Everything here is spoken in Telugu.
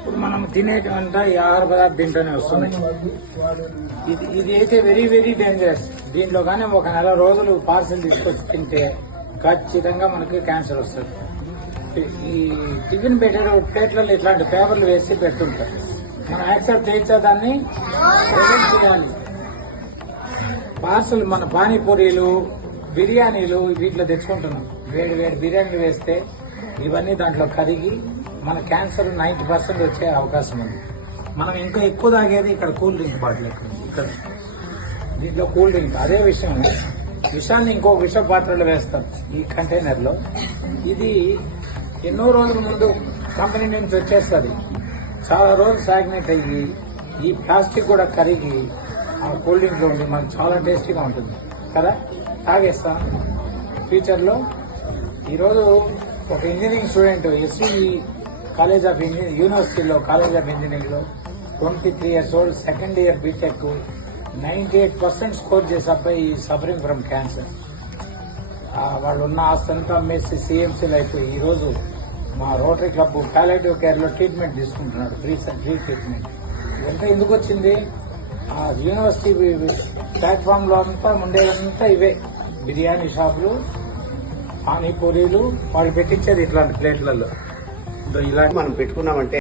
ఇప్పుడు మనం తినేటంత ఈ ఆహార పదార్థం తింటూనే వస్తున్నాయి. ఇది అయితే వెరీ వెరీ డేంజరస్. దీంట్లో కానీ ఒక నెల రోజులు పార్సల్ తీసుకొచ్చి తింటే ఖచ్చితంగా మనకి క్యాన్సర్ వస్తుంది. ఈ టిఫిన్ పెట్టే ప్లేట్లలో ఇట్లాంటి పేపర్లు వేసి పెట్టుంటారు. మనం యాక్సెప్ట్ చేయొచ్చా? దాన్ని ప్రివెంట్ చేయాలి. పార్సల్ మన పానీపూరీలు, బిర్యానీలు వీటిలో తెచ్చుకుంటున్నాం. వేడి వేడి బిర్యానీలు వేస్తే ఇవన్నీ దాంట్లో కరిగి మన క్యాన్సర్ 90% వచ్చే అవకాశం ఉంది. మనం ఇంకా ఎక్కువ తాగేది ఇక్కడ కూల్ డ్రింక్ బాటిల్ ఇక్కడ దీంట్లో కూల్ డ్రింక్. అదే విషాన్ని ఇంకో విష పాత్రలో వేస్తాం ఈ కంటైనర్లో. ఇది ఎన్నో రోజుల ముందు కంపెనీ నుంచి వచ్చేస్తుంది. చాలా రోజులు స్టాగ్నేట్ అయ్యి ఈ ప్లాస్టిక్ కూడా కరిగి ఆ కూల్ డ్రింక్లో ఉండి మనకు చాలా టేస్టీగా ఉంటుంది కదా, తాగేస్తాం ఫ్యూచర్లో. ఈరోజు ఒక engineering student SV college of engineering యూనివర్సిటీలో కాలేజ్ ఆఫ్ ఇంజనీరింగ్లో 23 years old, second year BTech, 98% score చేసే అబ్బాయి సఫరింగ్ ఫ్రమ్ క్యాన్సర్. వాళ్ళు ఉన్న ఆస్తంతా అమ్మేసి సిఎంసీలు అయిపోయి ఈరోజు మా రోటరీ క్లబ్ పాలియేటివ్ కేర్లో ట్రీట్మెంట్ తీసుకుంటున్నాడు, ఫ్రీ ట్రీట్మెంట్. ఇదంతా ఎందుకు వచ్చింది? ఆ యూనివర్సిటీ ప్లాట్ఫామ్లో అంతా ఉండేదంతా ఇవే బిర్యానీ షాపులు, పానీపూరీలు. వాళ్ళు పెట్టించేది ఇట్లాంటి ప్లేట్లలో. ఇలాంటి మనం పెట్టుకున్నామంటే